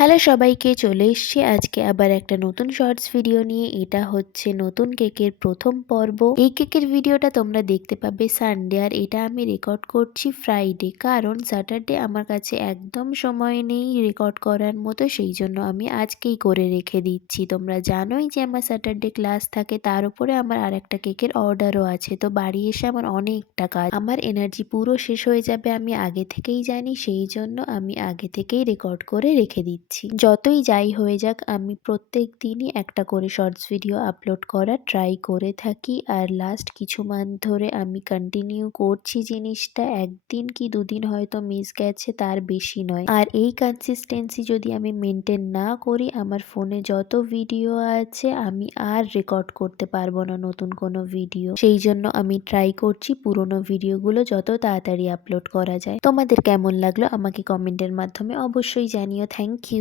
Hello সবাইকে, চলে এসছি আজকে আবার একটা নতুন শর্টস ভিডিও নিয়ে। এটা হচ্ছে নতুন কেকের প্রথম পর্ব। এই কেকের ভিডিওটা তোমরা দেখতে পাবে সানডে, আর এটা আমি রেকর্ড করছি ফ্রাইডে, কারণ স্যাটারডে আমার কাছে একদম সময় নেই রেকর্ড করার মতো, সেই জন্য আমি আজকেই করে রেখে দিচ্ছি। তোমরা জানোই যে আমার স্যাটারডে ক্লাস থাকে, তার উপরে আমার আর একটা কেকের অর্ডারও আছে, তো বাড়ি এসে আমার অনেকটা কাজ, আমার এনার্জি পুরো শেষ হয়ে যাবে আমি আগে থেকেই জানি, সেই জন্য আমি আগে থেকেই রেকর্ড করে রেখে দিচ্ছি। যতই যাই হয়ে যাক, আমি প্রত্যেক দিনই একটা করে শর্টস ভিডিও আপলোড করার ট্রাই করে থাকি, আর লাস্ট কিছু মান্থ ধরে আমি কন্টিনিউ করছি জিনিসটা। একদিন কি দুদিন হয়তো মিস গেছে, তার বেশি নয়। আর এই কনসিস্টেন্সি যদি আমি মেনটেন না করি, আমার ফোনে যত ভিডিও আছে আমি আর রেকর্ড করতে পারবো না নতুন কোনো ভিডিও। সেই জন্য আমি ট্রাই করছি পুরোনো ভিডিওগুলো যত তাড়াতাড়ি আপলোড করা যায়। তোমাদের কেমন লাগলো আমাকে কমেন্টের মাধ্যমে অবশ্যই জানিও। Thank you.